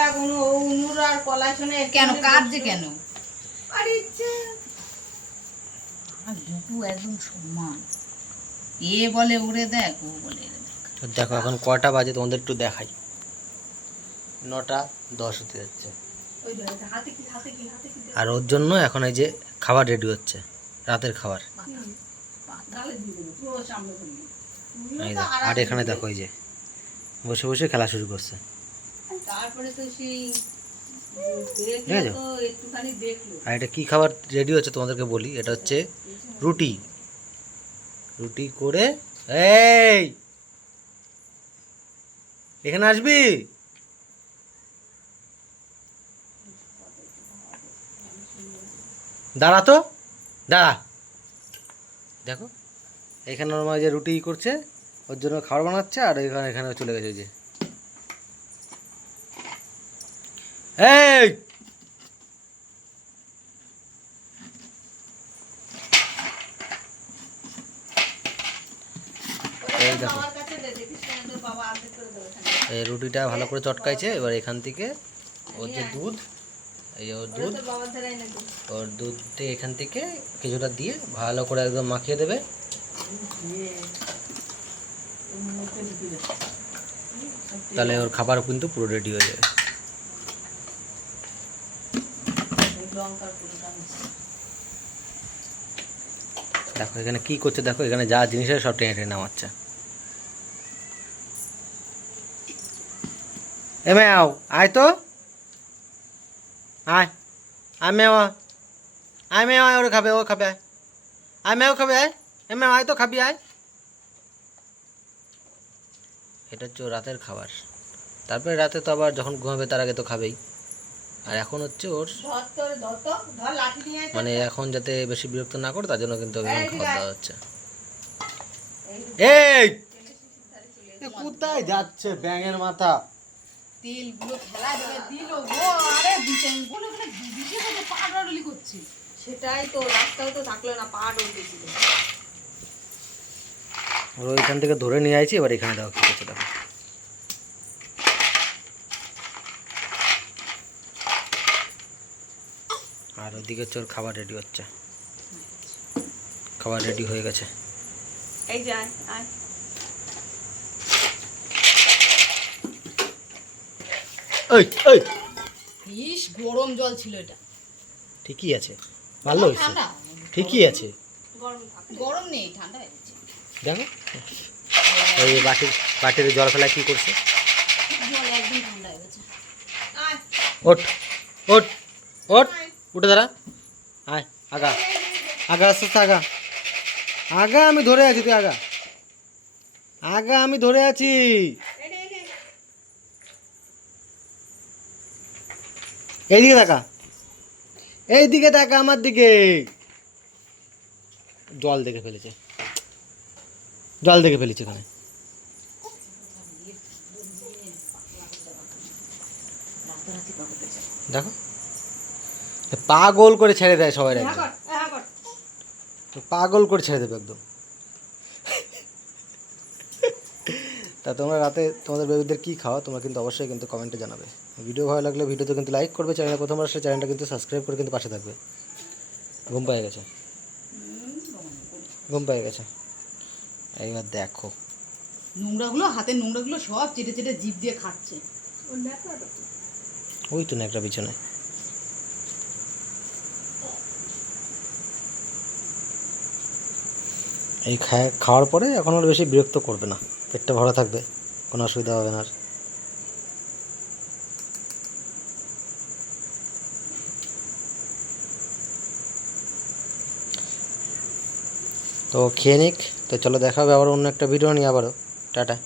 দেখ অনুর আর কলাই শোনে কেন কাঁদছে কেন? আর ইচ্ছে আর দুটো একদম সমান, এ বলে উড়ে দেখ, ও বলে এড়ে দেখ। দেখো এখন কটা বাজে তোমাদের একটু দেখাই। 9:10 হতে যাচ্ছে। ওই হাতে কি আর ওর জন্য এখন এই যে খাবার রেডি হচ্ছে, রাতের খাবার। গালে দিয়ে দেবে পুরো সামনে করবি। এই দেখো, আর এখানে দেখো এই যে বসে বসে খেলা শুরু করছে। তারপরে তো সেই ঠিক আছে। তো একটুখানি দেখলো। আর এটা কি খাবার রেডি হচ্ছে তোমাদেরকে বলি, এটা হচ্ছে রুটি। রুটি করে এই এখানে আসবি। দাঁড়া তো, দাঁড়া। দেখো এখানে ওর মা যে রুটি করছে, ওর জন্য খাবার বানাচ্ছে, আর এখানে এখানে চলে গেছে যে এই এই দেখো আমার কাছে দে, দেখিস কেন তোর বাবা আর্ধেক করে দেবে এখানে। এই রুটিটা ভালো করে চটকাইছে। এবার এখান থেকে ওর যে দুধ, এই যে ওর দুধ, তোর বাবার ধারে এনে দে। ওর দুধটা এখান থেকে কিছুটা দিয়ে ভালো করে একদম মাখিয়ে দেবে। তাহলে ওর খাবার কিন্তু পুরো রেডি হয়ে যাবে। লঙ্কার পুরোটা মিশিয়ে। দেখো এখানে কি করছে, দেখো এখানে যা জিনিস আছে সব টেনে টেনে নামাচ্ছে। এমে আও, আয় তো, আয় আয় মেও, আয় মেও, আয়, ওরা খাবে, ও খাবে, আয় আয় মেও খাবে, আয় এমে আয় তো খাবি, আয়। এটা হচ্ছে ওর রাতের খাবার। তারপরে রাতে তো আবার যখন ঘুমাবে তার আগে তো খাবেই। আর এখন হচ্ছে ওর ধর তোর ধর তো, ধর লাঠি নিয়ে আয় তো। মানে এখন যাতে বেশি বিরক্ত না করে তার জন্য কিন্তু এখন খাবার দেওয়া হচ্ছে। এই কোথায় যাচ্ছে ব্যাঙের মাথা? তেলগুলো খেলা দেবে দিল গো, আরে বিছানা গুলো মানে বিছে থেকে পা ডলি করছে। সেটাই তো, রাস্তায় তো থাকলো না, পা ডলতেছিল। ওর ওইখান থেকে ধরে নিয়ে আইছি, এবার এখানে দেখো কি করছে, দেখো। আর ওইদিকে হচ্ছে ওর খাবার রেডি হচ্ছে। খাবার রেডি হয়ে গেছে। এই যে আয় আয়। ওই ওই ইস গরম জল ছিল এটা। ঠিকই আছে, ভালো হয়েছে, ঠান্ডা, ঠিকই আছে। গরম থাকলে গরম নেই, ঠান্ডা হয়ে গেছে। দেখো ওই বাটির জল ফেলায় কি করছে। জল একদম ঠান্ডা হয়ে গেছে। আয় ওঠ ওঠ ওঠ, উঠে দাঁড়া, আয় আগা আগা, আস্তে আস্তে আগা, আগা আমি ধরে আছি, তুই আগা, আগা আমি ধরে আছি। এইদিকে তাকা, এইদিকে তাকা আমার দিকে। জল দেখে ফেলেছে, জল দেখে ফেলেছে এখানে। দেখো পাগল করে ছেড়ে দেয় সবাই, একদম পাগল করে ছেড়ে দেবে একদম। তা তোমরা রাতে তোমাদের বেবিদের কী খাওয়া, তোমরা কিন্তু অবশ্যই কিন্তু কমেন্টে জানাবে। ভিডিও ভালো লাগলে ভিডিওতে কিন্তু লাইক করবে, চ্যানেলে প্রথমবার আসলে চ্যানেলটা কিন্তু সাবস্ক্রাইব করে কিন্তু পাশে থাকবে। ঘুম পেয়ে গেছে, ঘুম পেয়ে গেছে। এইবার দেখো নোংরাগুলো, হাতের নোংরাগুলো সব চেটে চেটে জিভ দিয়ে খাচ্ছে। ওই তো না একটা বিছানায়। এই খাওয়ার পরে এখন আর বেশি বিরক্ত করবে না, পেটটা ভরা থাকবে, কোনো অসুবিধা হবে না আর। তো খেয়ে নিক, তো চলো দেখা হবে আবার অন্য একটা ভিডিও নিয়ে, আবারও টাটা।